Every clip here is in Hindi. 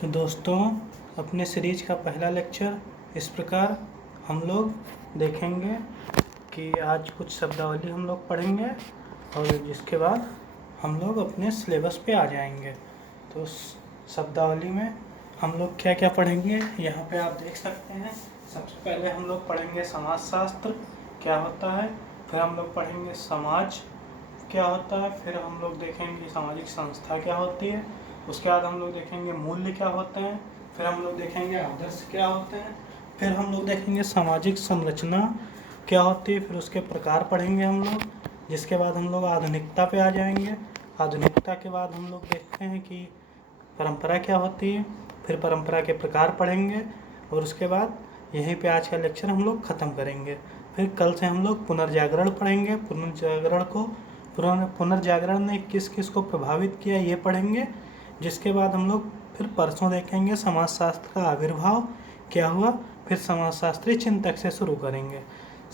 तो दोस्तों, अपने सीरीज का पहला लेक्चर इस प्रकार हम लोग देखेंगे कि आज कुछ शब्दावली हम लोग पढ़ेंगे और जिसके बाद हम लोग अपने सिलेबस पे आ जाएंगे। तो शब्दावली में हम लोग क्या क्या पढ़ेंगे यहाँ पे आप देख सकते हैं। सबसे पहले हम लोग पढ़ेंगे समाजशास्त्र क्या होता है, फिर हम लोग पढ़ेंगे समाज क्या होता है, फिर हम लोग देखेंगे सामाजिक संस्था क्या होती है, उसके बाद हम लोग देखेंगे मूल्य क्या होते हैं, फिर हम लोग देखेंगे आदर्श क्या होते हैं, फिर हम लोग देखेंगे सामाजिक संरचना क्या होती है, फिर उसके प्रकार पढ़ेंगे हम लोग। जिसके बाद हम लोग आधुनिकता पे आ जाएंगे। आधुनिकता के बाद हम लोग देखते हैं कि परंपरा क्या होती है, फिर परंपरा के प्रकार पढ़ेंगे और उसके बाद यहीं पे आज का लेक्चर हम लोग ख़त्म करेंगे। फिर कल से हम लोग पुनर्जागरण पढ़ेंगे। पुनर्जागरण ने किस किस को प्रभावित किया ये पढ़ेंगे। जिसके बाद हम लोग फिर परसों देखेंगे समाजशास्त्र का आविर्भाव क्या हुआ, फिर समाजशास्त्री चिंतक से शुरू करेंगे।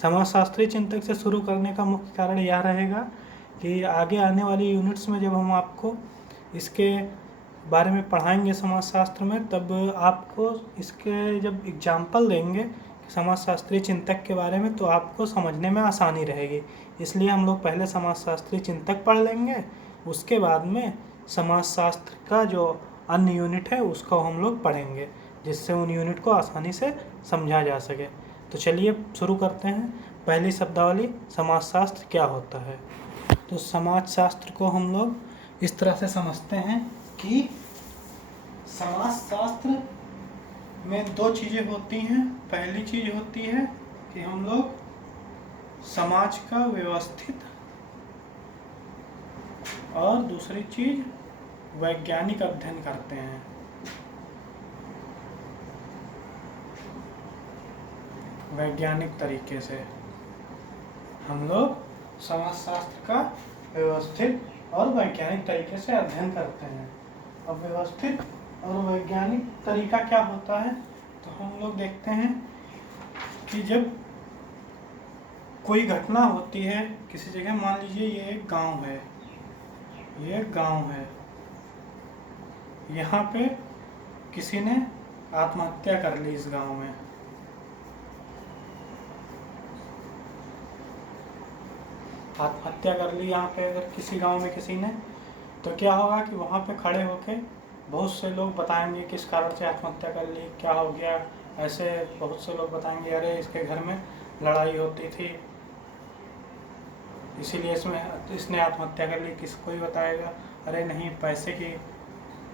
समाजशास्त्री चिंतक से शुरू करने का मुख्य कारण यह रहेगा कि आगे आने वाली यूनिट्स में जब हम आपको इसके बारे में पढ़ाएंगे समाजशास्त्र में, तब आपको इसके जब एग्जाम्पल देंगे समाजशास्त्री चिंतक के बारे में तो आपको समझने में आसानी रहेगी। इसलिए हम लोग पहले समाजशास्त्री चिंतक पढ़ लेंगे, उसके बाद में समाजशास्त्र का जो अन्य यूनिट है उसको हम लोग पढ़ेंगे, जिससे उन यूनिट को आसानी से समझा जा सके। तो चलिए शुरू करते हैं। पहली शब्दावली, समाजशास्त्र क्या होता है। तो समाजशास्त्र को हम लोग इस तरह से समझते हैं कि समाजशास्त्र में दो चीज़ें होती हैं। पहली चीज़ होती है कि हम लोग समाज का व्यवस्थित, और दूसरी चीज़ वैज्ञानिक अध्ययन करते हैं। वैज्ञानिक तरीके से हम लोग समाजशास्त्र का व्यवस्थित और वैज्ञानिक तरीके से अध्ययन करते हैं। अब व्यवस्थित और वैज्ञानिक तरीका क्या होता है, तो हम लोग देखते हैं कि जब कोई घटना होती है किसी जगह, मान लीजिए ये एक गांव है, ये गांव है, यहाँ पे किसी ने आत्महत्या कर ली। इस गांव में आत्महत्या कर ली यहाँ पे अगर किसी गांव में किसी ने, तो क्या होगा कि वहाँ पे खड़े होके बहुत से लोग बताएंगे किस कारण से आत्महत्या कर ली, क्या हो गया। ऐसे बहुत से लोग बताएंगे, अरे इसके घर में लड़ाई होती थी इसीलिए इसने आत्महत्या कर ली। कोई बताएगा अरे नहीं, पैसे की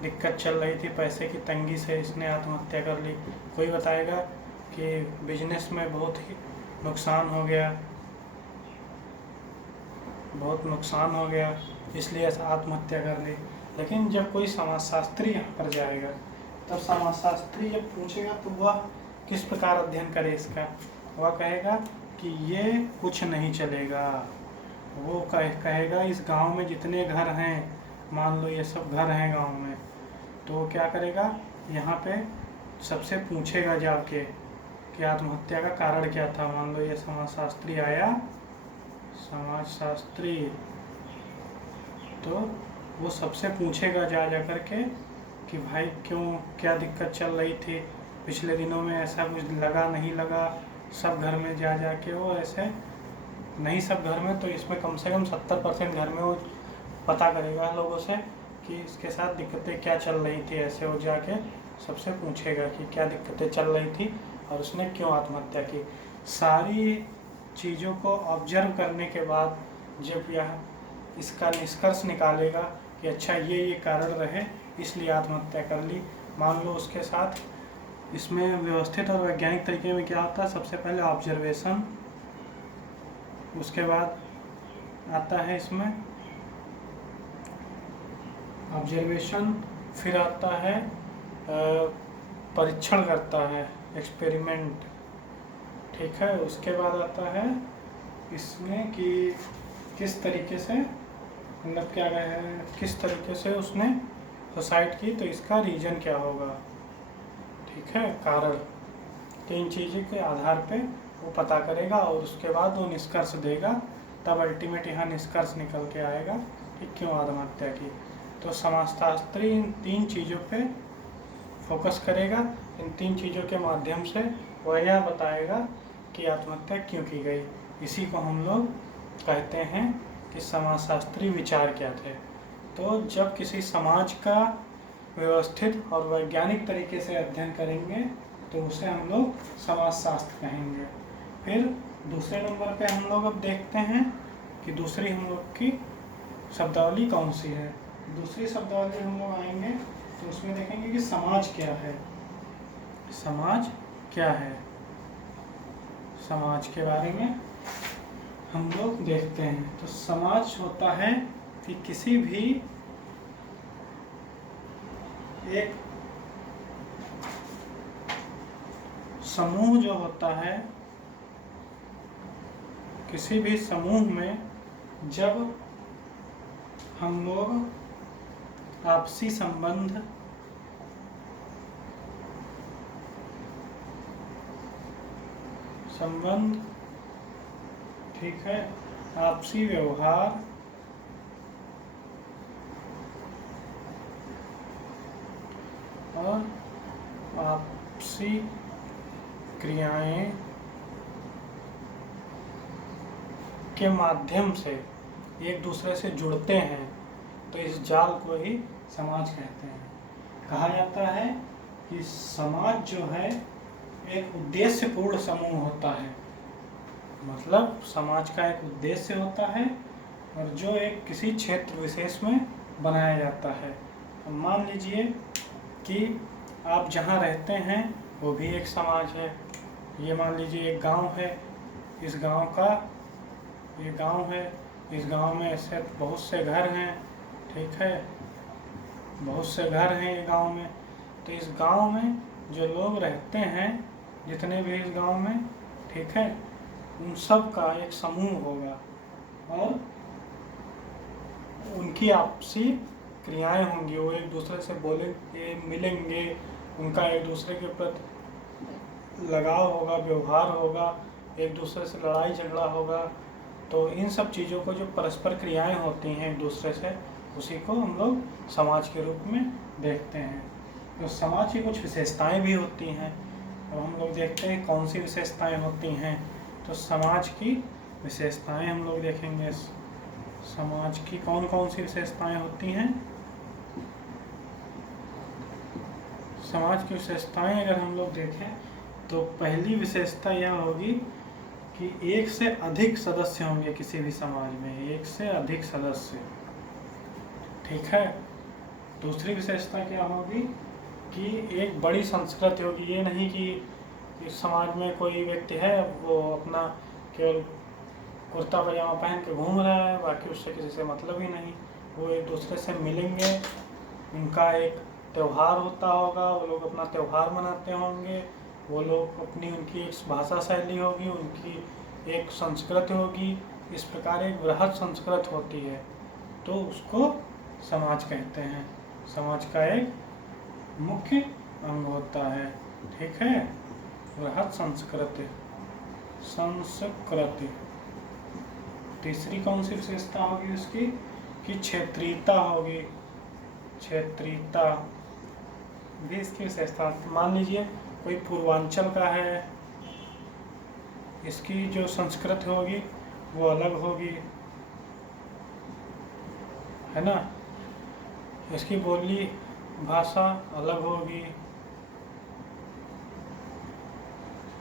दिक्कत चल रही थी, पैसे की तंगी से इसने आत्महत्या कर ली। कोई बताएगा कि बिजनेस में बहुत ही नुकसान हो गया इसलिए आत्महत्या कर ली। लेकिन जब कोई समाजशास्त्री यहाँ पर जाएगा, तब समाजशास्त्री जब पूछेगा तो वह किस प्रकार अध्ययन करे इसका, वह कहेगा कि ये कुछ नहीं चलेगा। वो कहेगा इस गांव में जितने घर हैं, मान लो ये सब घर हैं गांव में, तो वो क्या करेगा, यहाँ पे सबसे पूछेगा जाके कि आत्महत्या का कारण क्या था। मान लो ये समाजशास्त्री आया, समाजशास्त्री, तो वो सबसे पूछेगा जा कर के कि भाई क्या दिक्कत चल रही थी पिछले दिनों में, ऐसा कुछ लगा नहीं लगा। सब घर में जा के वो ऐसे नहीं, सब घर में तो इसमें कम से कम 70% घर में वो पता करेगा लोगों से कि इसके साथ दिक्कतें क्या चल रही थी। ऐसे वो जाके सबसे पूछेगा कि क्या दिक्कतें चल रही थी और उसने क्यों आत्महत्या की। सारी चीज़ों को ऑब्जर्व करने के बाद जब यह इसका निष्कर्ष निकालेगा कि अच्छा ये कारण रहे इसलिए आत्महत्या कर ली। मान लो उसके साथ इसमें व्यवस्थित और वैज्ञानिक तरीके में क्या होता है, सबसे पहले ऑब्जर्वेशन, उसके बाद आता है इसमें ऑब्जर्वेशन, फिर आता है परीक्षण करता है, एक्सपेरिमेंट, ठीक है। उसके बाद आता है इसमें कि किस तरीके से, मतलब क्या है, किस तरीके से उसने सुसाइड की, तो इसका रीजन क्या होगा, ठीक है, कारण। तीन चीज़ों के आधार पे वो पता करेगा और उसके बाद वो निष्कर्ष देगा। तब अल्टीमेट यहाँ निष्कर्ष निकल के आएगा कि क्यों आत्महत्या की। तो समाजशास्त्री इन तीन चीज़ों पे फोकस करेगा इन 3 चीज़ों के माध्यम से। वह यह बताएगा कि आत्महत्या क्यों की गई। इसी को हम लोग कहते हैं कि समाजशास्त्री विचार क्या थे। तो जब किसी समाज का व्यवस्थित और वैज्ञानिक तरीके से अध्ययन करेंगे तो उसे हम लोग समाजशास्त्र कहेंगे। फिर दूसरे नंबर पे हम लोग अब देखते हैं कि दूसरी हम लोग की शब्दावली कौन सी है। दूसरी शब्दावली हम लोग आएंगे तो उसमें देखेंगे कि समाज क्या है। समाज क्या है, समाज के बारे में हम लोग देखते हैं। तो समाज होता है कि किसी भी एक समूह जो होता है, किसी भी समूह में जब हम लोग आपसी संबंध ठीक है, आपसी व्यवहार और आपसी क्रियाएं के माध्यम से एक दूसरे से जुड़ते हैं तो इस जाल को ही समाज कहते हैं। कहा जाता है कि समाज जो है एक उद्देश्यपूर्ण समूह होता है, मतलब समाज का एक उद्देश्य होता है और जो एक किसी क्षेत्र विशेष में बनाया जाता है। मान लीजिए कि आप जहाँ रहते हैं वो भी एक समाज है। ये मान लीजिए एक गांव है, इस गांव का ये गांव है, इस गांव में ऐसे बहुत से घर हैं, ठीक है, बहुत से घर हैं ये गांव में। तो इस गांव में जो लोग रहते हैं, जितने भी इस गांव में, ठीक है, उन सब का एक समूह होगा और उनकी आपसी क्रियाएं होंगी। वो एक दूसरे से बोलेंगे, मिलेंगे, उनका एक दूसरे के प्रति लगाव होगा, व्यवहार होगा, एक दूसरे से लड़ाई झगड़ा होगा। तो इन सब चीज़ों को जो परस्पर क्रियाएं होती हैं एक दूसरे से, उसी को हम लोग समाज के रूप में देखते हैं। तो समाज की कुछ विशेषताएं भी होती हैं और हम लोग देखते हैं कौन सी विशेषताएं होती हैं। तो समाज की विशेषताएं हम लोग देखेंगे। समाज की कौन कौन सी विशेषताएं होती हैं। समाज की विशेषताएं अगर हम लोग देखें तो पहली विशेषता यह होगी कि एक से अधिक सदस्य होंगे किसी भी समाज में, एक से अधिक सदस्य, ठीक है। दूसरी विशेषता क्या होगी कि एक बड़ी संस्कृति होगी। ये नहीं कि इस समाज में कोई व्यक्ति है वो अपना केवल कुर्ता पजामा पहन के घूम रहा है, बाकी उससे किसी से मतलब ही नहीं। वो एक दूसरे से मिलेंगे, उनका एक त्यौहार होता होगा, वो लोग अपना त्यौहार मनाते होंगे, वो लोग अपनी उनकी एक भाषा शैली होगी, उनकी एक संस्कृति होगी। इस प्रकार एक बृहद संस्कृति होती है तो उसको समाज कहते हैं। समाज का एक मुख्य अंग होता है, ठीक है, बृहद संस्कृति। तीसरी कौन सी विशेषता होगी उसकी कि क्षेत्रीयता होगी। क्षेत्रीयता भी इसकी विशेषता। मान लीजिए कोई पूर्वांचल का है, इसकी जो संस्कृति होगी वो अलग होगी, है ना, इसकी बोली भाषा अलग होगी,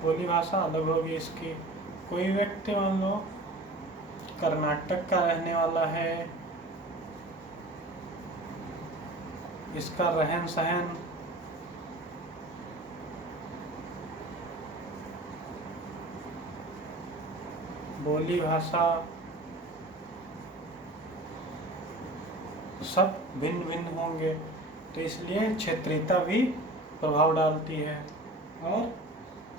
बोली भाषा अलग होगी इसकी। कोई व्यक्ति मान लो कर्नाटक का रहने वाला है, इसका रहन सहन बोली भाषा सब भिन्न भिन्न होंगे। तो इसलिए क्षेत्रीयता भी प्रभाव डालती है। और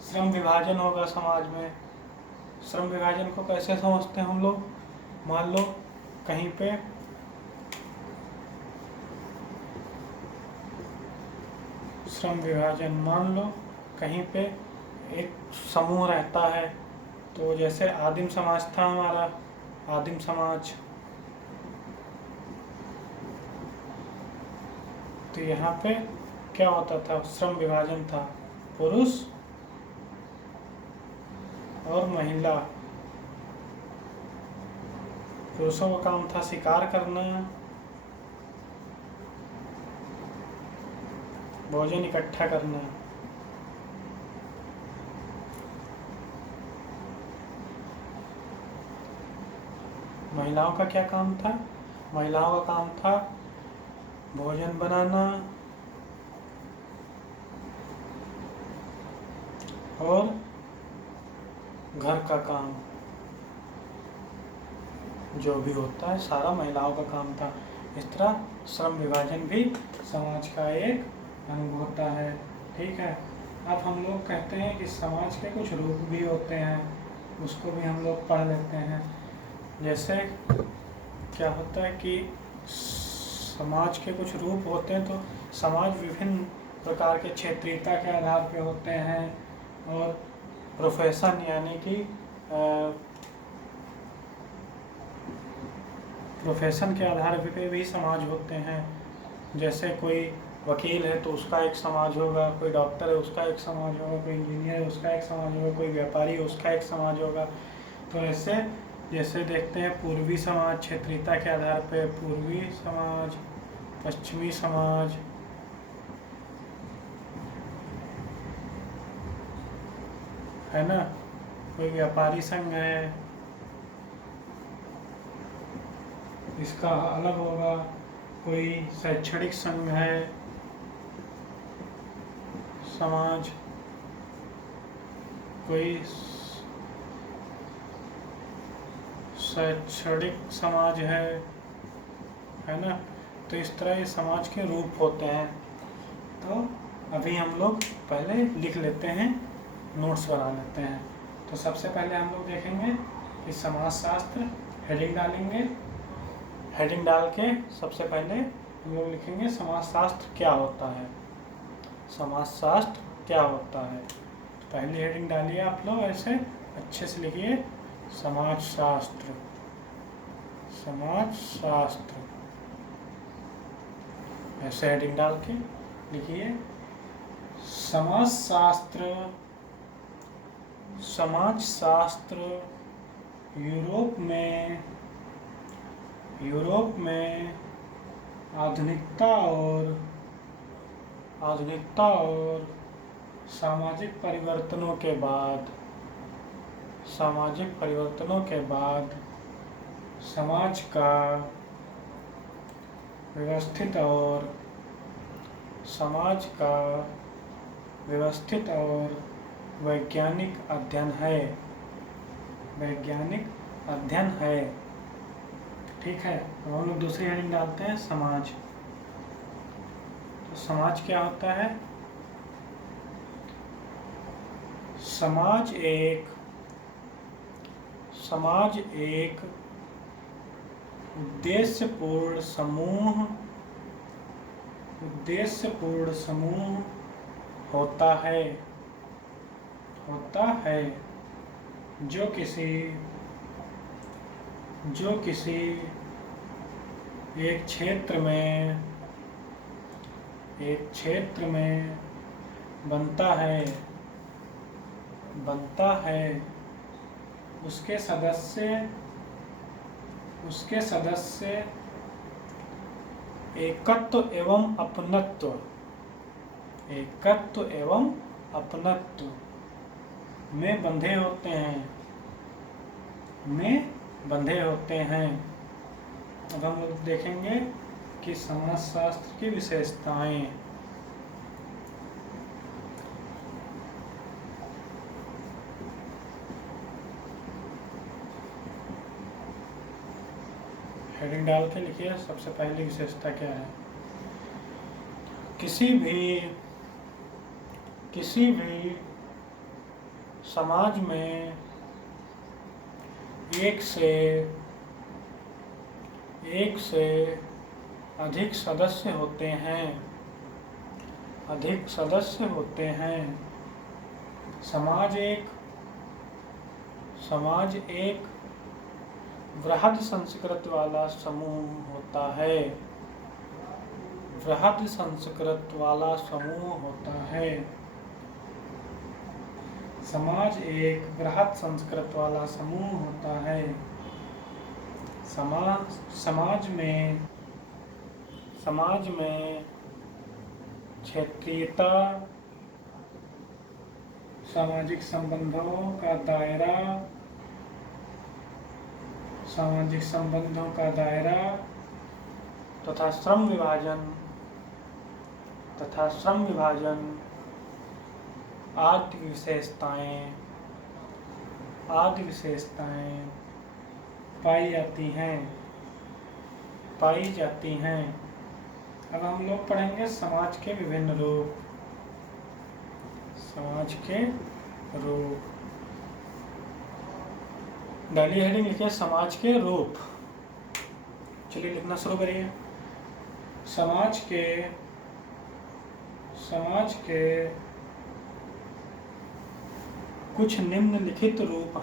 श्रम विभाजन होगा समाज में। श्रम विभाजन को कैसे समझते हैं हम लोग। मान लो कहीं पे श्रम विभाजन, मान लो कहीं पे एक समूह रहता है, तो जैसे आदिम समाज था हमारा, आदिम समाज, तो यहाँ पे क्या होता था, श्रम विभाजन था, पुरुष और महिला। पुरुषों का काम था शिकार करना, भोजन इकट्ठा करना। महिलाओं का क्या काम था? महिलाओं का काम था भोजन बनाना और घर का काम, जो भी होता है सारा महिलाओं का काम था। इस तरह श्रम विभाजन भी समाज का एक अंग होता है। ठीक है, अब हम लोग कहते हैं कि समाज के कुछ रूप भी होते हैं, उसको भी हम लोग पढ़ लेते हैं। जैसे क्या होता है कि समाज के कुछ रूप होते हैं, तो समाज विभिन्न प्रकार के क्षेत्रीयता के आधार पे होते हैं और प्रोफेशन यानी कि प्रोफेशन के आधार पे भी समाज होते हैं। जैसे कोई वकील है तो उसका एक समाज होगा, कोई डॉक्टर है उसका एक समाज होगा, कोई इंजीनियर है उसका एक समाज होगा, कोई व्यापारी है उसका एक समाज होगा। तो ऐसे जैसे देखते हैं पूर्वी समाज क्षेत्रीयता के आधार पे, पूर्वी समाज, पश्चिमी समाज, है ना, कोई व्यापारी संघ है इसका अलग होगा, कोई शैक्षणिक संघ है समाज, कोई शैक्षणिक समाज है ना। तो इस तरह ये समाज के रूप होते हैं। तो अभी हम लोग पहले लिख लेते हैं, नोट्स बना लेते हैं। तो सबसे पहले हम लोग देखेंगे कि समाजशास्त्र, हेडिंग डालेंगे। हेडिंग डाल के सबसे पहले हम लोग लिखेंगे समाजशास्त्र क्या होता है। समाजशास्त्र क्या होता है, पहली हेडिंग डालिए आप लोग, ऐसे अच्छे से लिखिए, समाजशास्त्र, समाजशास्त्र, ऐसे हेडिंग डाल के लिखिए समाजशास्त्र। समाजशास्त्र यूरोप में आधुनिकता और सामाजिक परिवर्तनों के बाद समाज का व्यवस्थित और वैज्ञानिक अध्ययन है। ठीक है, तो हम लोग दूसरी हेडिंग डालते हैं समाज। तो समाज क्या होता है? समाज एक उद्देश्यपूर्ण समूह होता है जो किसी एक क्षेत्र में बनता है। उसके सदस्य एकत्व एवं अपनत्व में बंधे होते हैं। अब हम लोग देखेंगे कि समाजशास्त्र की विशेषताएं। हेडिंग डाल के लिखिए सबसे पहली विशेषता क्या है। किसी भी समाज में एक से अधिक सदस्य होते हैं। समाज एक वृहद संस्कृति वाला समूह होता है। वृहद संस्कृत वाला समूह होता है। समाज एक वृहद संस्कृत वाला समूह होता है। समाज में क्षेत्रीयता, सामाजिक संबंधों का दायरा तथा श्रम विभाजन आदि विशेषताएं पाई जाती हैं। अब हम लोग पढ़ेंगे समाज के विभिन्न रूप। डाली हेडिंग लिखिए समाज के रूप। चलिए लिखना शुरू करिए। समाज के कुछ निम्नलिखित रूप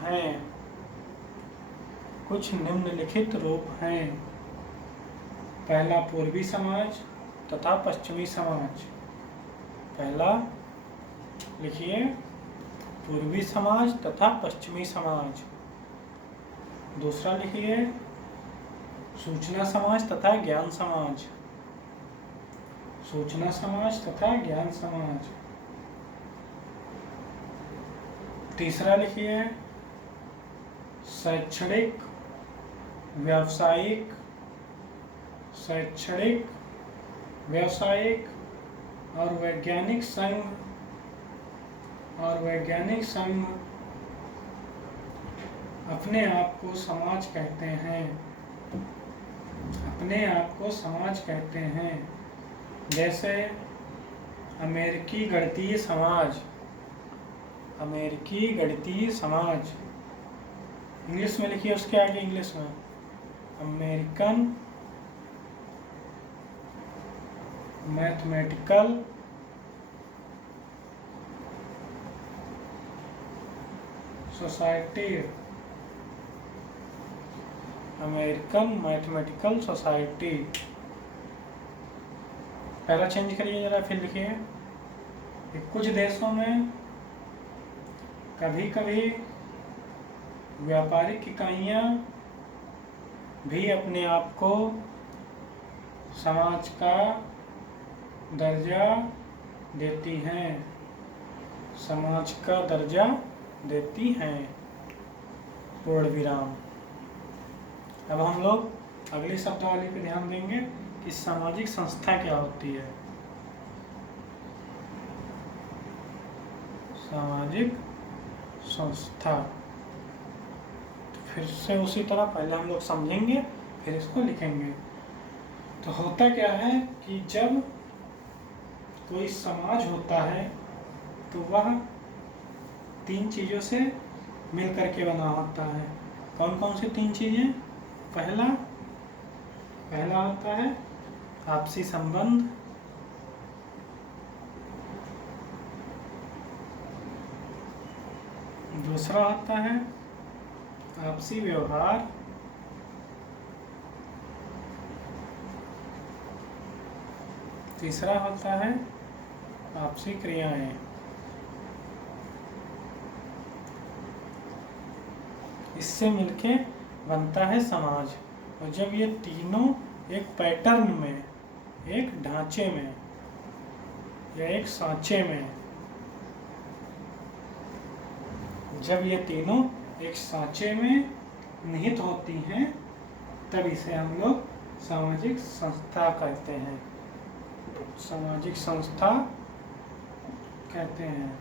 हैं। पहला पूर्वी समाज तथा पश्चिमी समाज। पहला लिखिए पूर्वी समाज तथा पश्चिमी समाज। दूसरा लिखिए सूचना समाज तथा ज्ञान समाज। तीसरा लिखिए शैक्षणिक, व्यावसायिक और वैज्ञानिक संघ अपने आप को समाज कहते हैं। जैसे अमेरिकी गणितीय समाज। इंग्लिश में लिखिए उसके आगे इंग्लिश में अमेरिकन मैथमेटिकल सोसाइटी। पहला चेंज करिए जरा, फिर लिखिए कि कुछ देशों में कभी कभी व्यापारिक इकाइयां भी अपने आप को समाज का दर्जा देती हैं। पूर्ण विराम। अब हम लोग अगली शब्दावली पे ध्यान देंगे कि सामाजिक संस्था क्या होती है। सामाजिक संस्था तो फिर से उसी तरह पहले हम लोग समझेंगे फिर इसको लिखेंगे। तो होता क्या है कि जब कोई समाज होता है तो वह 3 चीज़ों से मिल करके बना होता है। कौन कौन सी 3 चीज़ें? पहला होता है आपसी संबंध, दूसरा होता है आपसी व्यवहार, तीसरा होता है आपसी क्रियाएं। इससे मिलके बनता है समाज। और जब ये तीनों एक पैटर्न में, एक ढांचे में या एक सांचे में, जब ये तीनों एक सांचे में निहित होती हैं तब इसे हम लोग सामाजिक संस्था कहते हैं।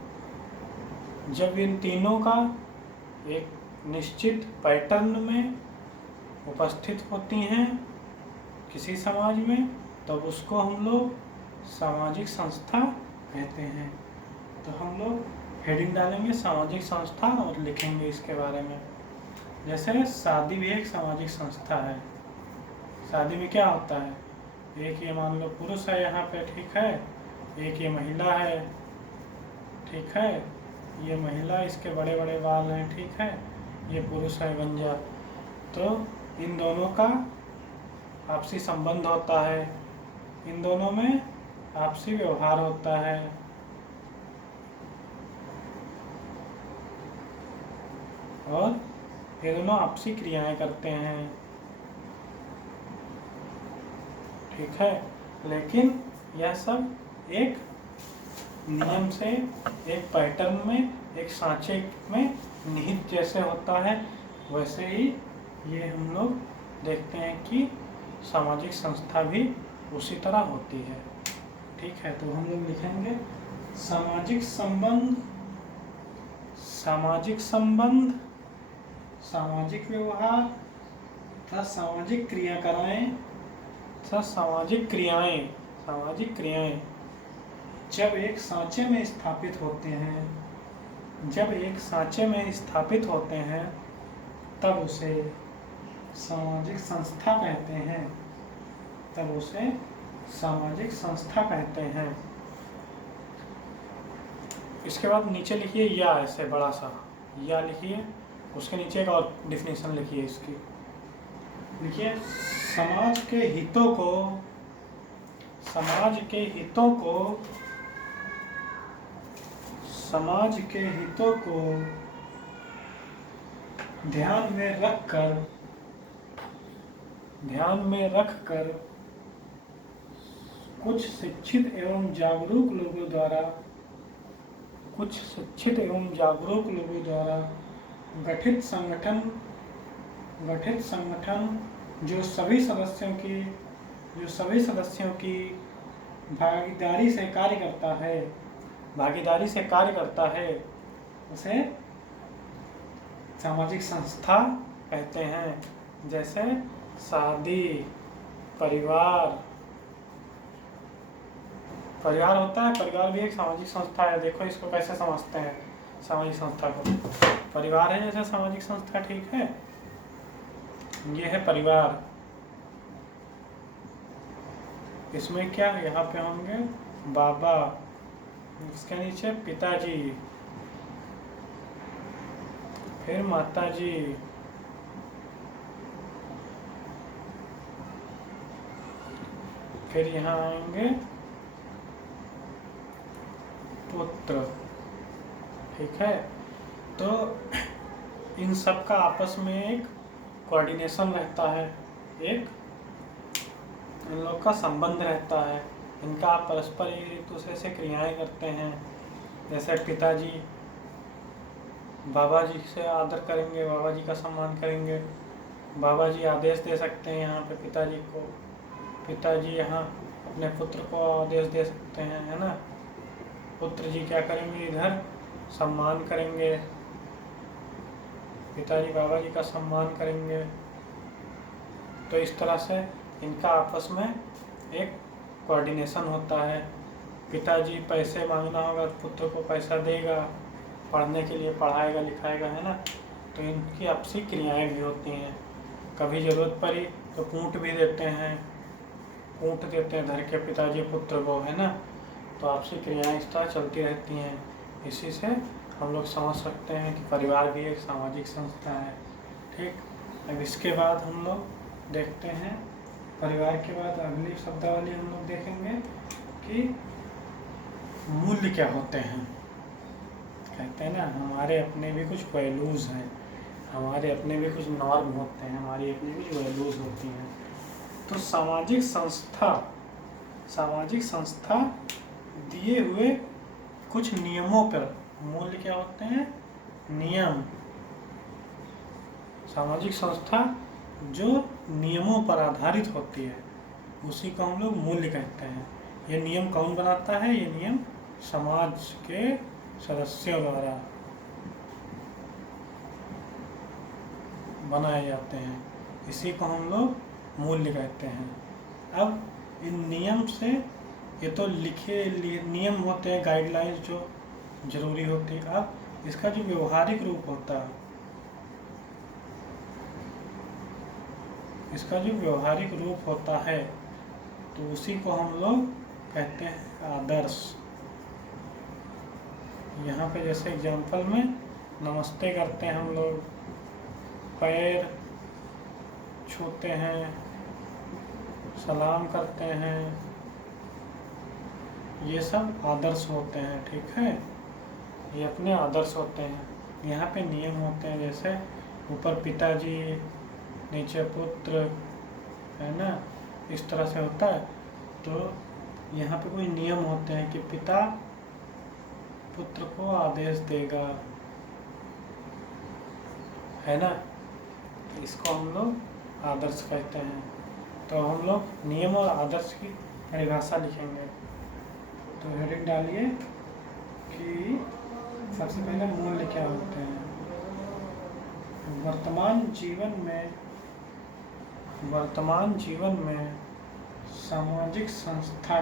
जब इन तीनों का एक निश्चित पैटर्न में उपस्थित होती हैं किसी समाज में, तब उसको हम लोग सामाजिक संस्था कहते हैं। तो हम लोग हेडिंग डालेंगे सामाजिक संस्था और लिखेंगे इसके बारे में। जैसे शादी भी एक सामाजिक संस्था है। शादी में क्या होता है, एक ये मान लो पुरुष है यहाँ पे, ठीक है, एक ये महिला है, ठीक है, ये महिला, इसके बड़े बड़े बाल हैं, ठीक है, ये पुरुष है गंजा। तो इन दोनों का आपसी संबंध होता है, इन दोनों में आपसी व्यवहार होता है। और ये दोनों आपसी क्रियाएं करते हैं, ठीक है। लेकिन यह सब एक नियम से, एक पैटर्न में, एक सांचे में निहित जैसे होता है, वैसे ही ये हम लोग देखते हैं कि सामाजिक संस्था भी उसी तरह होती है, ठीक है। तो हम लोग लिखेंगे सामाजिक संबंध, सामाजिक संबंध, सामाजिक व्यवहार तथा सामाजिक क्रियाकलाएं तथा सामाजिक क्रियाएं, सामाजिक क्रियाएं जब एक सांचे में स्थापित होते हैं, जब एक सांचे में स्थापित होते हैं तब उसे सामाजिक संस्था कहते हैं, तब उसे सामाजिक संस्था कहते हैं। इसके बाद नीचे लिखिए या, ऐसे बड़ा सा या लिखिए, उसके नीचे एक और डिफिनेशन लिखिए इसकी। लिखिए समाज के हितों को, समाज के हितों को, समाज के हितों को ध्यान में रखकर, ध्यान में रखकर कुछ शिक्षित एवं जागरूक लोगों द्वारा, कुछ शिक्षित एवं जागरूक लोगों द्वारा गठित संगठन, गठित संगठन जो सभी सदस्यों की, जो सभी सदस्यों की भागीदारी से कार्य करता है, भागीदारी से कार्य करता है, उसे सामाजिक संस्था कहते हैं। जैसे शादी, परिवार, परिवार होता है, परिवार भी एक सामाजिक संस्था है। देखो इसको कैसे समझते हैं सामाजिक संस्था को, परिवार है जैसे सामाजिक संस्था, ठीक है। ये है परिवार, इसमें क्या, यहाँ पे होंगे बाबा, इसके नीचे पिताजी, फिर माताजी, फिर यहाँ आएंगे पुत्र, ठीक है। तो इन सब का आपस में एक कोऑर्डिनेशन रहता है, एक इन लोग का संबंध रहता है, इनका परस्पर एक दूसरे से क्रियाएं करते हैं। जैसे पिताजी बाबा जी से आदर करेंगे, बाबा जी का सम्मान करेंगे, बाबा जी आदेश दे सकते हैं यहाँ पे पिताजी को, पिताजी यहाँ अपने पुत्र को आदेश दे सकते हैं, है ना। पुत्र जी क्या करेंगे, इधर सम्मान करेंगे, पिताजी बाबा जी का सम्मान करेंगे। तो इस तरह से इनका आपस में एक कोऑर्डिनेशन होता है। पिताजी पैसे मांगना होगा तो पुत्र को पैसा देगा, पढ़ने के लिए पढ़ाएगा लिखाएगा, है ना। तो इनकी आपसी क्रियाएं भी होती हैं। कभी ज़रूरत पड़ी तो ऊँट भी देते हैं, ऊँट देते हैं धर के पिताजी पुत्र को, है ना। तो आपसी क्रियाएं इस तरह चलती रहती हैं। इसी से हम लोग समझ सकते हैं कि परिवार भी एक सामाजिक संस्था है, ठीक। अब इसके बाद हम लोग देखते हैं, परिवार के बाद अगली शब्दावली हम लोग देखेंगे कि मूल्य क्या होते हैं। कहते हैं ना, हमारे अपने भी कुछ वैल्यूज़ हैं, हमारे अपने भी कुछ नॉर्म होते हैं, हमारी अपनी कुछ वैल्यूज़ होती हैं। तो सामाजिक संस्था, सामाजिक संस्था दिए हुए कुछ नियमों पर, मूल्य क्या होते हैं, नियम। सामाजिक संस्था जो नियमों पर आधारित होती है उसी को हम लोग मूल्य कहते हैं। ये नियम कौन बनाता है, ये नियम समाज के सदस्यों द्वारा बनाए जाते हैं, इसी को हम लोग मूल्य कहते हैं। अब इन नियम से, ये तो लिखे नियम होते हैं, गाइडलाइंस जो जरूरी होती है। अब इसका जो व्यवहारिक रूप होता है, इसका जो व्यवहारिक रूप होता है तो उसी को हम लोग कहते हैं आदर्श। यहाँ पे जैसे एग्जाम्पल में नमस्ते करते हैं हम लोग, पैर छूते हैं, सलाम करते हैं, ये सब आदर्श होते हैं, ठीक है, ये अपने आदर्श होते हैं। यहाँ पे नियम होते हैं, जैसे ऊपर पिताजी, नीचे पुत्र, है ना, इस तरह से होता है। तो यहाँ पे कोई नियम होते हैं कि पिता पुत्र को आदेश देगा, है ना, इसको हम लोग आदर्श कहते हैं। तो हम लोग नियम और आदर्श की परिभाषा लिखेंगे। तो हेडिंग डालिए कि सबसे पहले मूल्य क्या होते हैं। वर्तमान जीवन में सामाजिक संस्था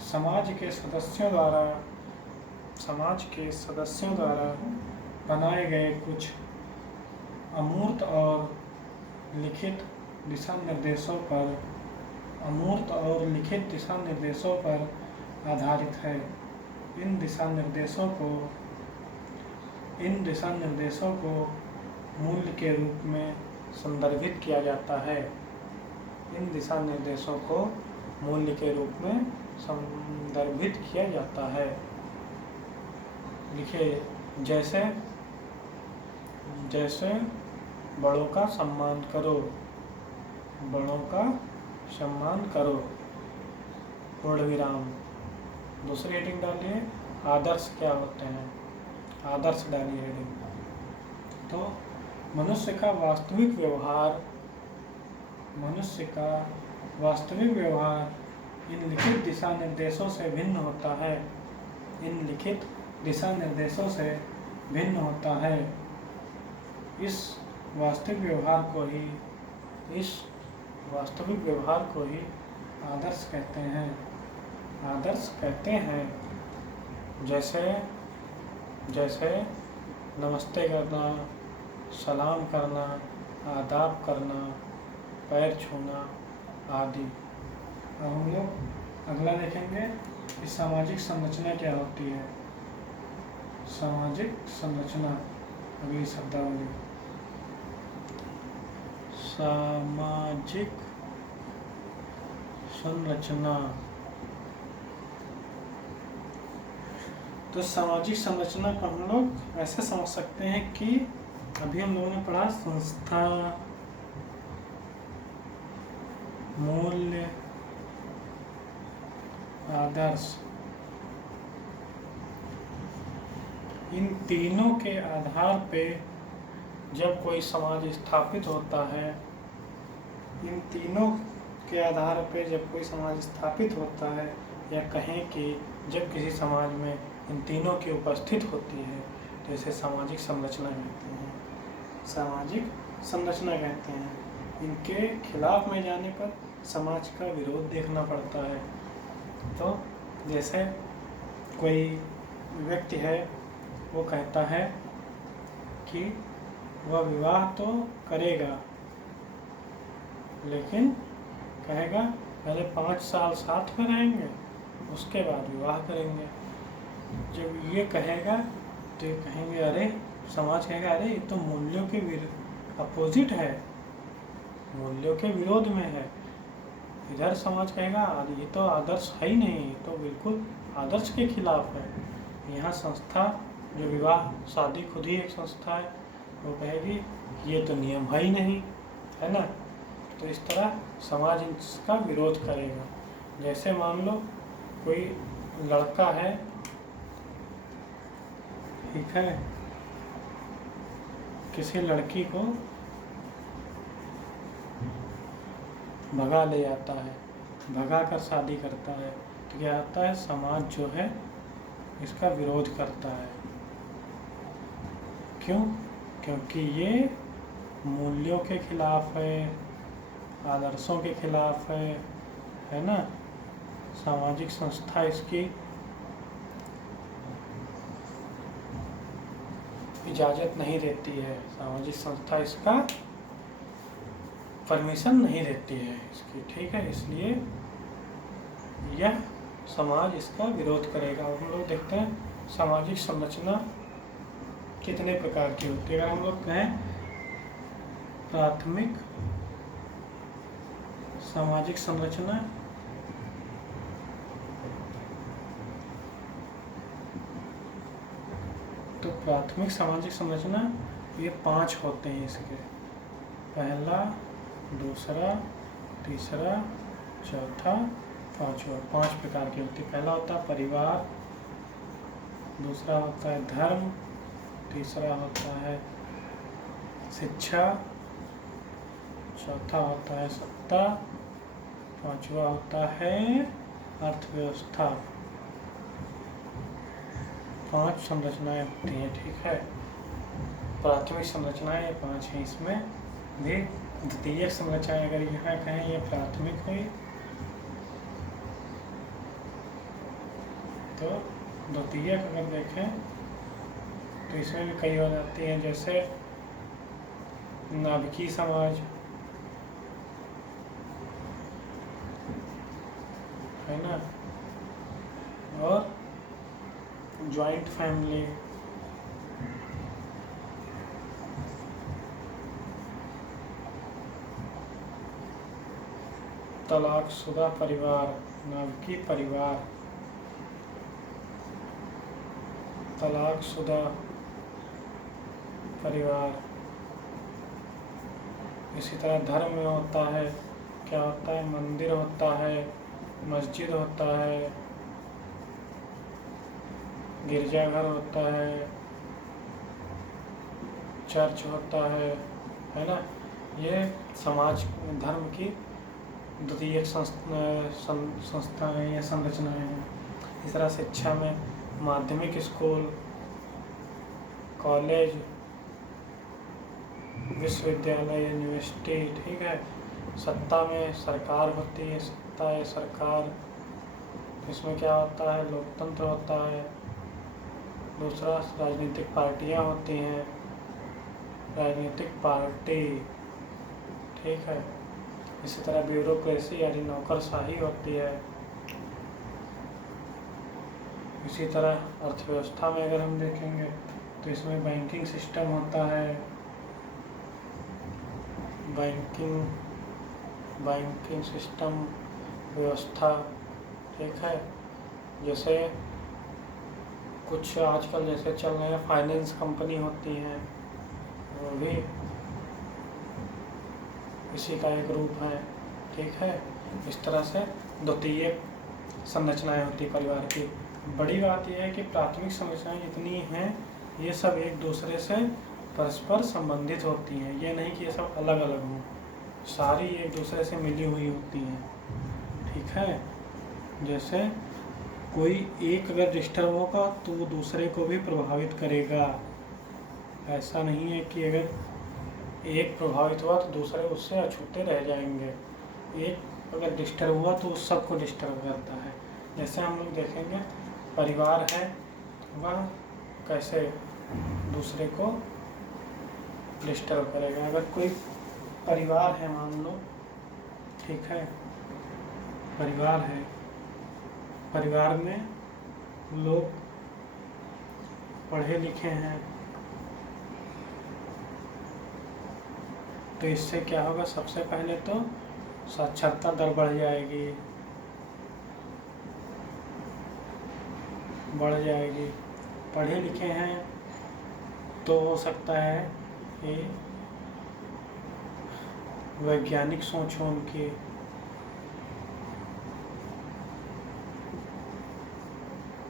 समाज के सदस्यों द्वारा बनाए गए कुछ अमूर्त और लिखित दिशा निर्देशों पर आधारित है। इन दिशा निर्देशों को मूल्य के रूप में संदर्भित किया जाता है। इन दिशा निर्देशों को मूल्य के रूप में संदर्भित किया जाता है। लिखिए, जैसे बड़ों का सम्मान करो, पूर्ण विराम। दूसरी हेडिंग डालिए, आदर्श क्या होते हैं, आदर्श डालिए हेडिंग। तो मनुष्य का वास्तविक व्यवहार इन लिखित दिशा निर्देशों से भिन्न होता है। इस वास्तविक व्यवहार को ही आदर्श कहते हैं। जैसे नमस्ते करना, सलाम करना, आदाब करना, पैर छूना आदि। अब हम लोग अगला देखेंगे कि सामाजिक संरचना क्या होती है। सामाजिक संरचना, अगली शब्दावली, सामाजिक संरचना। तो सामाजिक संरचना को हम लोग ऐसे समझ सकते हैं कि अभी हम लोगों ने पढ़ा संस्था, मूल्य, आदर्श। इन तीनों के आधार पे जब कोई समाज स्थापित होता है, या कहें कि जब किसी समाज में इन तीनों की उपस्थित होती है, तो इसे सामाजिक संरचना कहते हैं। इनके खिलाफ में जाने पर समाज का विरोध देखना पड़ता है। तो जैसे कोई व्यक्ति है, वो कहता है कि वह विवाह तो करेगा, लेकिन कहेगा पहले 5 साल साथ में रहेंगे, उसके बाद विवाह करेंगे। जब ये कहेगा तो ये कहेंगे, अरे समाज कहेगा, अरे ये तो मूल्यों के अपोजिट है, मूल्यों के विरोध में है। इधर समाज कहेगा ये तो आदर्श है ही नहीं, ये तो बिल्कुल आदर्श के खिलाफ है। यहाँ संस्था जो विवाह शादी खुद ही एक संस्था है, वो कहेगी ये तो नियम है ही नहीं, है ना। तो इस तरह समाज इसका विरोध करेगा। जैसे मान लो कोई लड़का है, ठीक है, किसी लड़की को भगा ले जाता है, भगा कर शादी करता है, तो क्या आता है, समाज जो है इसका विरोध करता है। क्यों? क्योंकि ये मूल्यों के खिलाफ है, आदर्शों के खिलाफ है ना। सामाजिक संस्था इसकी इजाज़त नहीं देती है, सामाजिक संस्था इसका परमिशन नहीं देती है इसकी, ठीक है। इसलिए यह समाज इसका विरोध करेगा। और हम लोग देखते हैं सामाजिक संरचना कितने प्रकार की होती है। अगर हम लोग कहें प्राथमिक सामाजिक संरचना, तो प्राथमिक सामाजिक संरचना ये 5 होते हैं इसके, पहला, दूसरा, तीसरा, चौथा, पांचवा, 5 प्रकार की होती है। पहला होता है परिवार, दूसरा होता है धर्म, तीसरा होता है शिक्षा, चौथा होता है सत्ता, पांचवा होता है अर्थव्यवस्था। 5 संरचनाएं होती हैं, ठीक है। प्राथमिक संरचनाएं ये 5 हैं। इसमें भी द्वितीयक संरचनाएं अगर यहाँ कहें ये प्राथमिक हुई, तो द्वितीयक अगर देखें तो इसमें भी कई हो जाती हैं, जैसे नाभिकीय समाज है ना, और जॉइंट फैमिली, तलाकशुदा परिवार, नाभिकीय परिवार, तलाकशुदा परिवार। इसी तरह धर्म में होता है, क्या होता है, मंदिर होता है, मस्जिद होता है, गिरजाघर होता है, चर्च होता है ना। ये समाज धर्म की द्वितीयक संस्थाएं या संरचनाएं हैं। इस तरह शिक्षा में माध्यमिक स्कूल, कॉलेज, विश्वविद्यालय, यूनिवर्सिटी, ठीक है। सत्ता में सरकार होती है, सत्ता है सरकार, इसमें क्या होता है, लोकतंत्र होता है। दूसरा राजनीतिक पार्टियां होती हैं, राजनीतिक पार्टी, ठीक है। इसी तरह ब्यूरोक्रेसी यानी नौकरशाही होती है। इसी तरह अर्थव्यवस्था में अगर हम देखेंगे तो इसमें बैंकिंग सिस्टम होता है, बैंकिंग सिस्टम व्यवस्था, ठीक है। जैसे कुछ आजकल जैसे चल रहे हैं फाइनेंस कंपनी होती हैं, वो भी इसी का एक रूप है, ठीक है। इस तरह से द्वितीयक संरचनाएं होती है परिवार की। बड़ी बात यह है कि प्राथमिक संरचनाएं जितनी हैं ये सब एक दूसरे से परस्पर संबंधित होती हैं, ये नहीं कि ये सब अलग अलग हों, सारी एक दूसरे से मिली हुई होती हैं, ठीक है। जैसे कोई एक अगर डिस्टर्ब होगा तो वो दूसरे को भी प्रभावित करेगा। ऐसा नहीं है कि अगर एक प्रभावित हुआ तो दूसरे उससे अछूते रह जाएंगे। एक अगर डिस्टर्ब हुआ तो उस सबको डिस्टर्ब करता है। जैसे हम लोग देखेंगे परिवार है, वह कैसे दूसरे को डिस्टर्ब करेगा। अगर कोई परिवार है मान लो, ठीक है, परिवार है, परिवार में लोग पढ़े लिखे हैं, तो इससे क्या होगा, सबसे पहले तो साक्षरता दर बढ़ जाएगी, पढ़े लिखे हैं तो हो सकता है कि वैज्ञानिक सोच हो उनकी,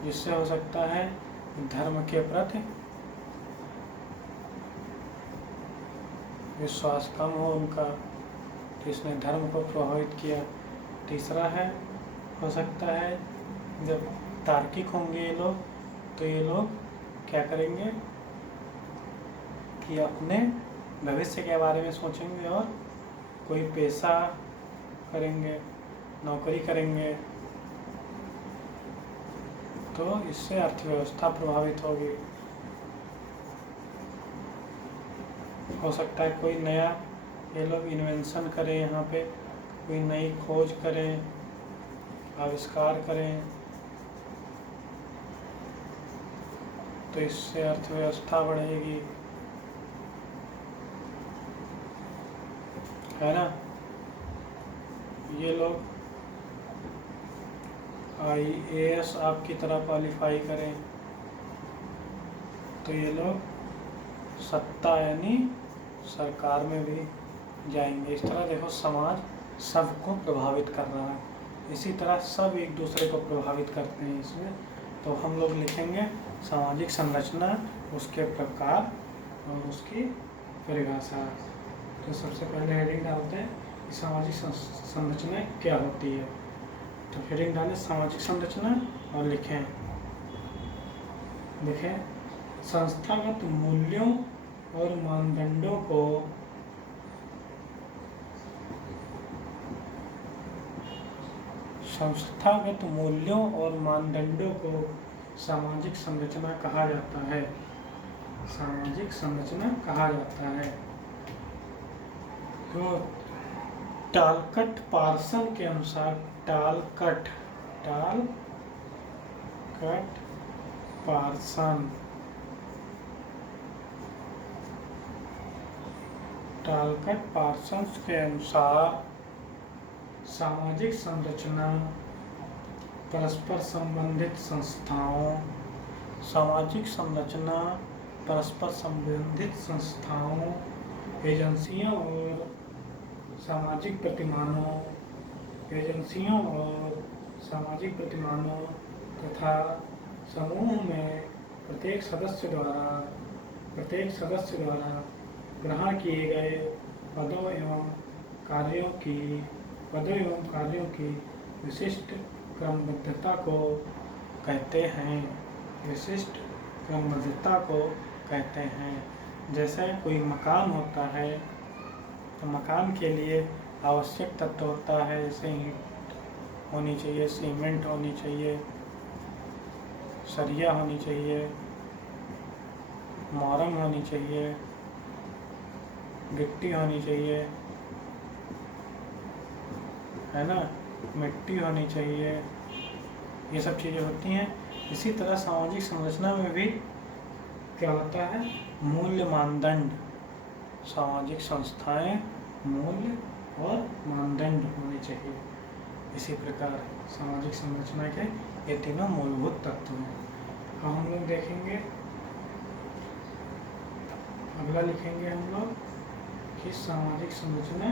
जिससे हो सकता है धर्म के प्रति विश्वास कम हो उनका, तो इसने धर्म को प्रभावित किया। तीसरा है, हो सकता है जब तार्किक होंगे ये लोग, तो ये लोग क्या करेंगे कि अपने भविष्य के बारे में सोचेंगे और कोई पेशा करेंगे, नौकरी करेंगे, तो इससे अर्थव्यवस्था प्रभावित होगी। हो सकता है कोई नया ये लोग इन्वेंशन करें, यहाँ पे कोई नई खोज करें, आविष्कार करें, तो इससे अर्थव्यवस्था बढ़ेगी, है ना। ये लोग IAS आपकी तरह क्वालिफाई करें तो ये लोग सत्ता यानी सरकार में भी जाएंगे। इस तरह देखो समाज सबको प्रभावित कर रहा है, इसी तरह सब एक दूसरे को प्रभावित करते हैं इसमें। तो हम लोग लिखेंगे सामाजिक संरचना, उसके प्रकार और उसकी परिभाषा। तो सबसे पहले हेडिंग डालते हैं कि सामाजिक संरचना क्या होती है। तो हेडिंग डालें सामाजिक संरचना और लिखें संस्थागत मूल्यों और मानदंडों को सामाजिक संरचना कहा जाता है। सामाजिक संरचना कहा जाता है। तो टालकट पार्सन के अनुसार टालकट पार्सन के अनुसार सामाजिक संरचना परस्पर संबंधित संस्थाओं, एजेंसियों और सामाजिक प्रतिमानों तथा समूह में प्रत्येक सदस्य द्वारा ग्रहण किए गए पदों एवं कार्यों की विशिष्ट क्रमबद्धता को कहते हैं। जैसे कोई मकान होता है तो मकान के लिए आवश्यक तत्व होता है, जैसे ईंट होनी चाहिए, सीमेंट होनी चाहिए, सरिया होनी चाहिए, मोरम होनी चाहिए, गिट्टी होनी चाहिए, है ना, मिट्टी होनी चाहिए, ये सब चीज़ें होती हैं। इसी तरह सामाजिक संरचना में भी क्या होता है, मूल्य मानदंड। सामाजिक संस्थाएं मूल्य और मानदंड होने चाहिए। इसी प्रकार सामाजिक संरचना के ये तीनों मूलभूत तत्व हैं। हम लोग देखेंगे, अगला लिखेंगे हम लोग कि सामाजिक संरचना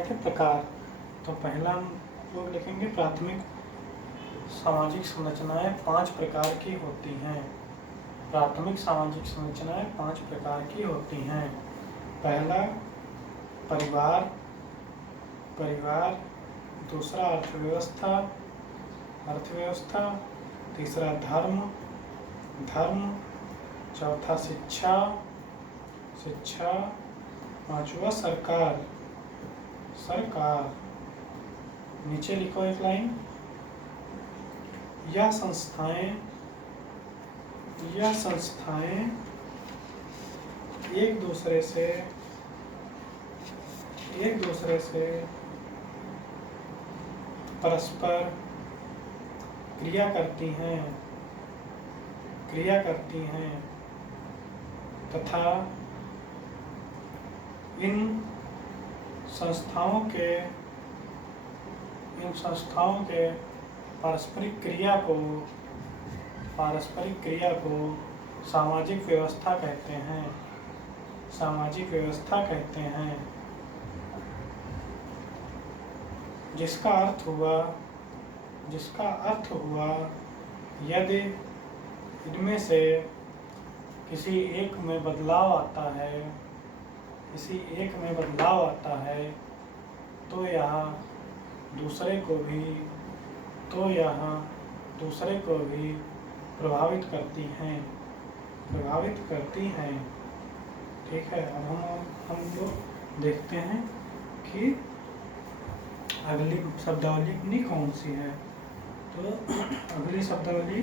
के प्रकार। तो पहला हम लोग लिखेंगे प्राथमिक सामाजिक संरचनाएं 5 प्रकार की होती हैं। प्राथमिक सामाजिक संरचनाएं 5 प्रकार की होती हैं। पहला परिवार, दूसरा अर्थव्यवस्था, तीसरा धर्म, चौथा शिक्षा, पांचवा सरकार। नीचे लिखो एक लाइन, यह संस्थाएं एक दूसरे से परस्पर क्रिया करती हैं तथा इन संस्थाओं के पारस्परिक क्रिया को सामाजिक व्यवस्था कहते हैं। जिसका अर्थ हुआ यदि इनमें से किसी एक में बदलाव आता है तो यह दूसरे को भी प्रभावित करती हैं। ठीक है, अब हम लोग देखते हैं कि अगली शब्दावली अपनी कौन सी है। तो अगली शब्दावली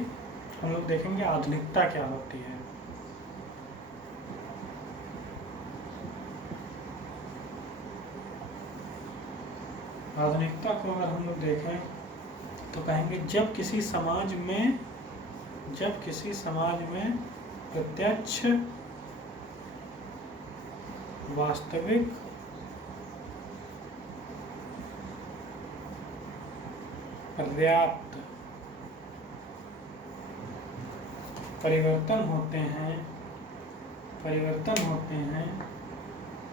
हम लोग देखेंगे आधुनिकता क्या होती है। आधुनिकता को अगर हम लोग देखें तो कहेंगे जब किसी समाज में प्रत्यक्ष, वास्तविक, पर्याप्त परिवर्तन होते हैं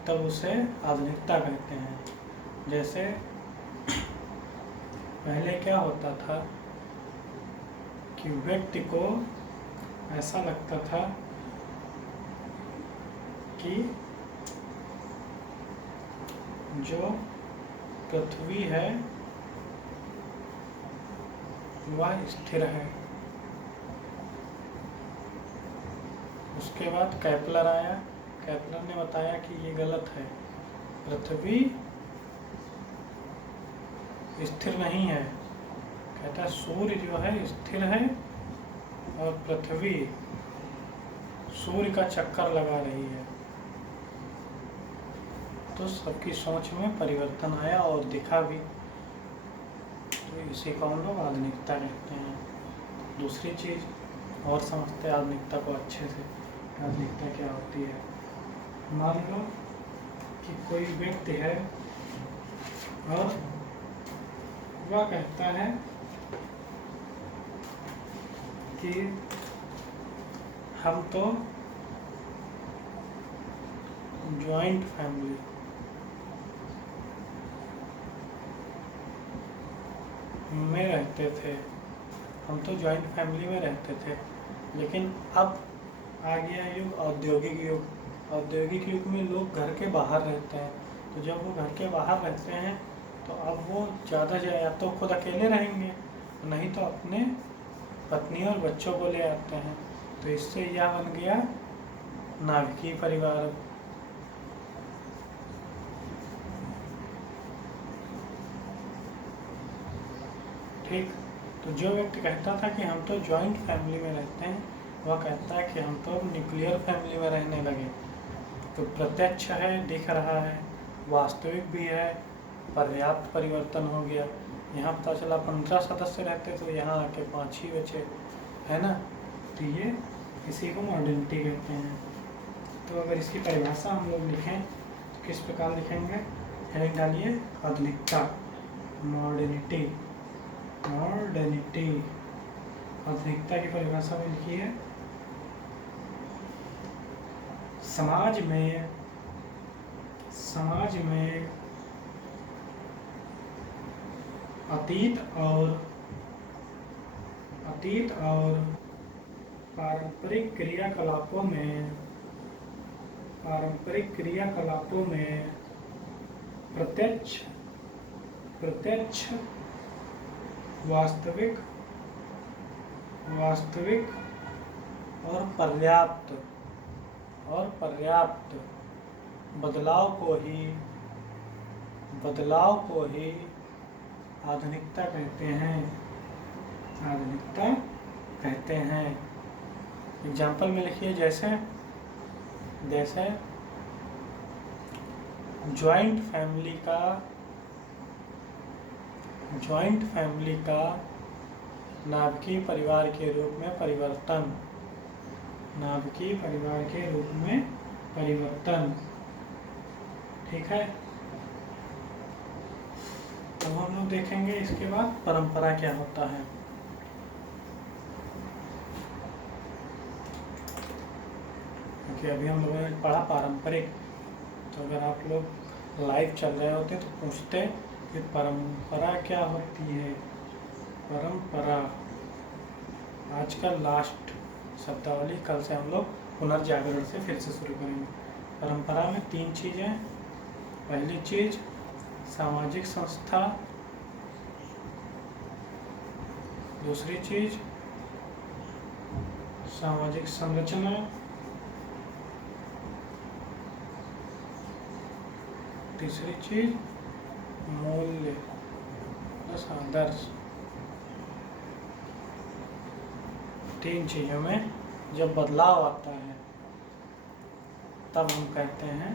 तब उसे आधुनिकता कहते हैं। जैसे पहले क्या होता था कि व्यक्ति को ऐसा लगता था कि जो पृथ्वी है वह स्थिर है। उसके बाद केपलर आया, केपलर ने बताया कि ये गलत है, पृथ्वी स्थिर नहीं है। कहता है सूर्य जो है स्थिर है और पृथ्वी सूर्य का चक्कर लगा रही है। तो सबकी सोच में परिवर्तन आया और दिखा भी। तो इसी को हम लोग आधुनिकता कहते हैं। दूसरी चीज़ और समझते हैं आधुनिकता को अच्छे से, आधुनिकता क्या होती है। मान लो कि कोई व्यक्ति है और वह कहता है कि हम तो जॉइंट फैमिली में रहते थे, हम तो जॉइंट फैमिली में रहते थे, लेकिन अब आ गया युग औद्योगिक युग। औद्योगिक युग में लोग घर के बाहर रहते हैं। तो जब वो घर के बाहर रहते हैं तो अब वो ज़्यादा या तो खुद अकेले रहेंगे, नहीं तो अपने पत्नी और बच्चों को ले आते हैं। तो इससे यह बन गया नाभिकीय परिवार। ठीक। तो जो व्यक्ति कहता था कि हम तो जॉइंट फैमिली में रहते हैं, वह कहता है कि हम तो न्यूक्लियर फैमिली में रहने लगे। तो प्रत्यक्ष है, दिख रहा है, वास्तविक भी है, पर्याप्त परिवर्तन हो गया। यहाँ पता चला 15 सदस्य रहते तो यहाँ आके 5 ही बचे, है ना। तो ये इसी को मॉडर्निटी कहते हैं। तो अगर इसकी परिभाषा हम लोग लिखें तो किस प्रकार लिखेंगे? हेडिंग डालिए आधुनिकता, मॉडर्निटी। मॉडर्निटी आधुनिकता की परिभाषा में लिखिए समाज में अतीत और पारंपरिक क्रियाकलापों में प्रत्यक्ष वास्तविक और पर्याप्त बदलाव को ही आधुनिकता कहते हैं। एग्जाम्पल में लिखिए जैसे जॉइंट फैमिली का नाभिकीय परिवार के रूप में परिवर्तन। ठीक है। अब हम लोग देखेंगे इसके बाद परंपरा क्या होता है। क्योंकि अभी हम लोगों ने पढ़ा पारंपरिक, तो अगर आप लोग लाइव चल रहे होते तो पूछते कि परंपरा क्या होती है। परंपरा आज का लास्ट शब्दावली, कल से हम लोग पुनर्जागरण से फिर से शुरू करेंगे। परंपरा में 3 चीज़ें। पहली चीज़ सामाजिक संस्था, दूसरी चीज़ सामाजिक संरचना, तीसरी चीज़ मूल्य आदर्श। 3 चीज़ों में जब बदलाव आता है तब हम कहते हैं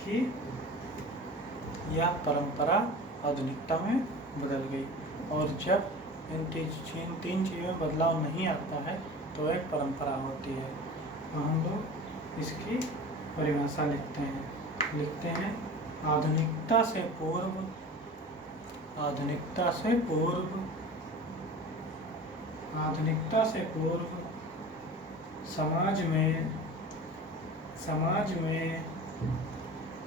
कि यह परंपरा आधुनिकता में बदल गई। और जब इन 3 चीज़ों में बदलाव नहीं आता है तो एक परंपरा होती है। तो हम लोग इसकी परिभाषा लिखते हैं आधुनिकता से पूर्व, आधुनिकता से पूर्व, आधुनिकता से पूर्व समाज में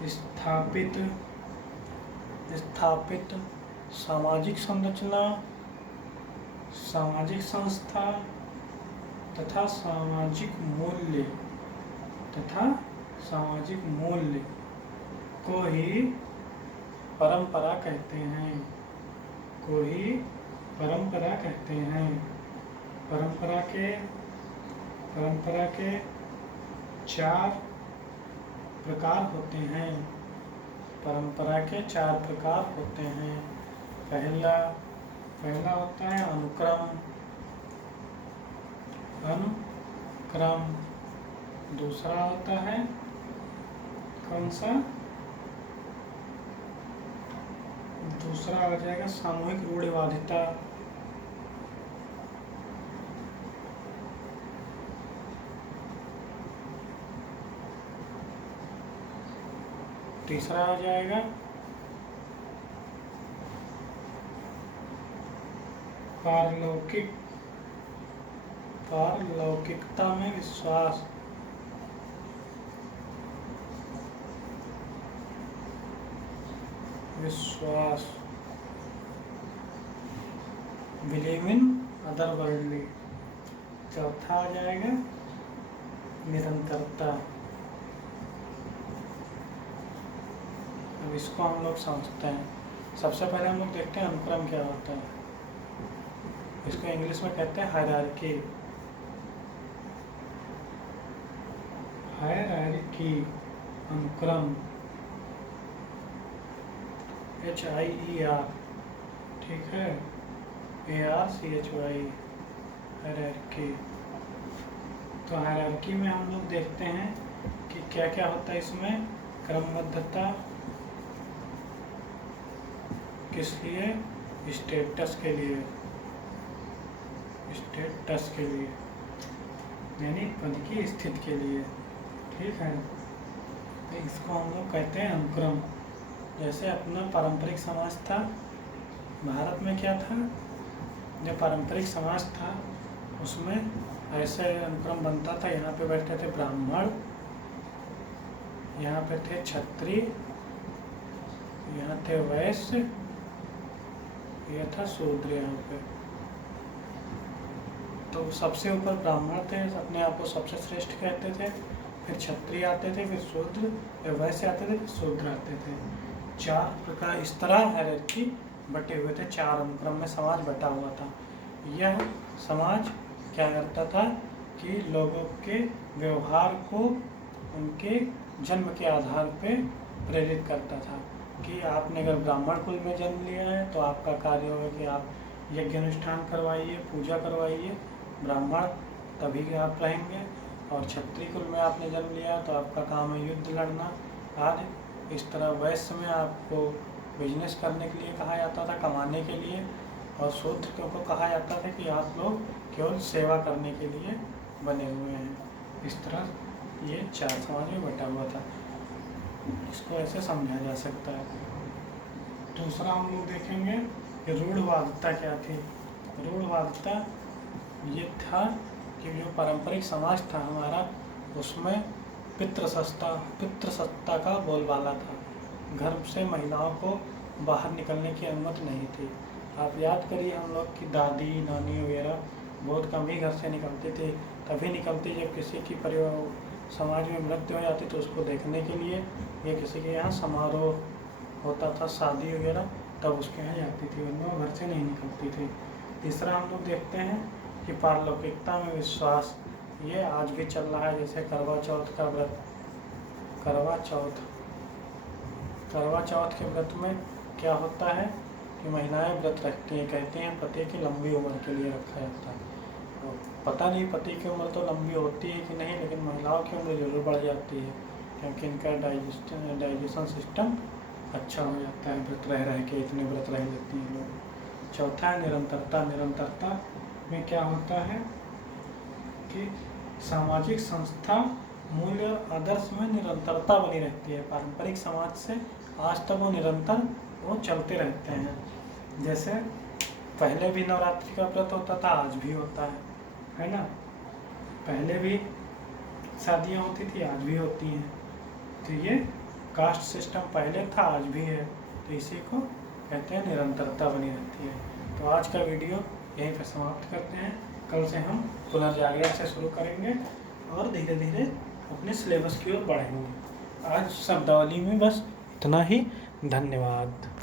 स्थापित सामाजिक संरचना, सामाजिक संस्था तथा सामाजिक मूल्य को ही परंपरा कहते हैं, परंपरा के 4 प्रकार होते हैं। परंपरा के 4 प्रकार होते हैं। पहला होता है अनुक्रम। दूसरा होता है कौन सा? दूसरा आ जाएगा सामूहिक रूढ़िवादिता। तीसरा आ जाएगा पारलौकिकता में विश्वास। Believe in otherworldly. चौथा आ जाएगा निरंतरता। अब इसको हम लोग समझते हैं। सबसे पहले हम लोग देखते हैं अनुक्रम क्या होता है। इसको इंग्लिश में कहते हैं हायरार्की। अनुक्रम HIER, ठीक है, ARCHY, हायरार्की। तो हायरार्की में हम लोग देखते हैं कि क्या क्या होता है इसमें। क्रमबद्धता किस लिए? स्टेटस के लिए, यानी पद की स्थिति के लिए, ठीक है। इसको हम लोग कहते हैं अनुक्रम। जैसे अपना पारंपरिक समाज था, भारत में क्या था, जो पारंपरिक समाज था उसमें ऐसे अनुक्रम बनता था। यहाँ पे बैठते थे ब्राह्मण, यहाँ पे थे क्षत्रिय, यहाँ थे वैश्य, यह था शूद्र। यहाँ पे तो सबसे ऊपर ब्राह्मण थे, अपने आप को सबसे श्रेष्ठ कहते थे। फिर क्षत्रिय आते थे, फिर शूद्र, फिर वैश्य आते थे, फिर शूद्र आते थे। 4 प्रकार इस तरह हायरार्की बटे हुए थे। 4 अनुक्रम में समाज बटा हुआ था। यह समाज क्या करता था कि लोगों के व्यवहार को उनके जन्म के आधार पे प्रेरित करता था। कि आपने अगर ब्राह्मण कुल में जन्म लिया है तो आपका कार्य होगा कि आप यज्ञ अनुष्ठान करवाइए, पूजा करवाइए, ब्राह्मण तभी आप रहेंगे। और क्षत्रिय कुल में आपने जन्म लिया तो आपका काम है युद्ध लड़ना आदि। इस तरह वैश्य में आपको बिजनेस करने के लिए कहा जाता था, कमाने के लिए। और शूद्र को कहा जाता था कि आप लोग केवल सेवा करने के लिए बने हुए हैं। इस तरह ये 4 समाज में बटा हुआ था। इसको ऐसे समझा जा सकता है। दूसरा हम लोग देखेंगे कि रूढ़वादिता क्या थी। रूढ़वादिता ये था कि जो पारंपरिक समाज था हमारा, उसमें पितृसत्ता का बोलबाला था। घर से महिलाओं को बाहर निकलने की अनुमति नहीं थी। आप याद करिए, हम लोग की दादी नानी वगैरह बहुत कम ही घर से निकलती थी। तभी निकलती जब किसी की परिवार समाज में मृत्यु हो जाती तो उसको देखने के लिए, या किसी के यहाँ समारोह होता था, शादी वगैरह, तब उसके यहाँ जाती थी, वरना घर से नहीं निकलती थी। तीसरा हम लोग देखते हैं कि पारलौकिकता में विश्वास। ये आज भी चल रहा है। जैसे करवा चौथ का व्रत, करवा चौथ के व्रत में क्या होता है कि महिलाएं व्रत रखती हैं। कहते हैं पति की लंबी उम्र के लिए रखा जाता है। तो पता नहीं पति की उम्र तो लंबी होती है कि नहीं, लेकिन महिलाओं की उम्र जरूर बढ़ जाती है, क्योंकि इनका डाइजेशन सिस्टम अच्छा हो जाता है व्रत रह के। इतने व्रत रह लेती हैं लोग। चौथा है निरंतरता। निरंतरता में क्या होता है कि सामाजिक संस्था मूल्य और आदर्श में निरंतरता बनी रहती है। पारंपरिक समाज से आज तक वो निरंतर वो चलते रहते हैं। जैसे पहले भी नवरात्रि का व्रत होता था, आज भी होता है ना। पहले भी शादियाँ होती थी, आज भी होती हैं। तो ये कास्ट सिस्टम पहले था, आज भी है। तो इसी को कहते हैं निरंतरता बनी रहती है। तो आज का वीडियो यहीं पर समाप्त करते हैं। कल से हम पुनर्जागरण से शुरू करेंगे और धीरे धीरे अपने सिलेबस की ओर बढ़ेंगे। आज शब्दावली में बस इतना ही। धन्यवाद।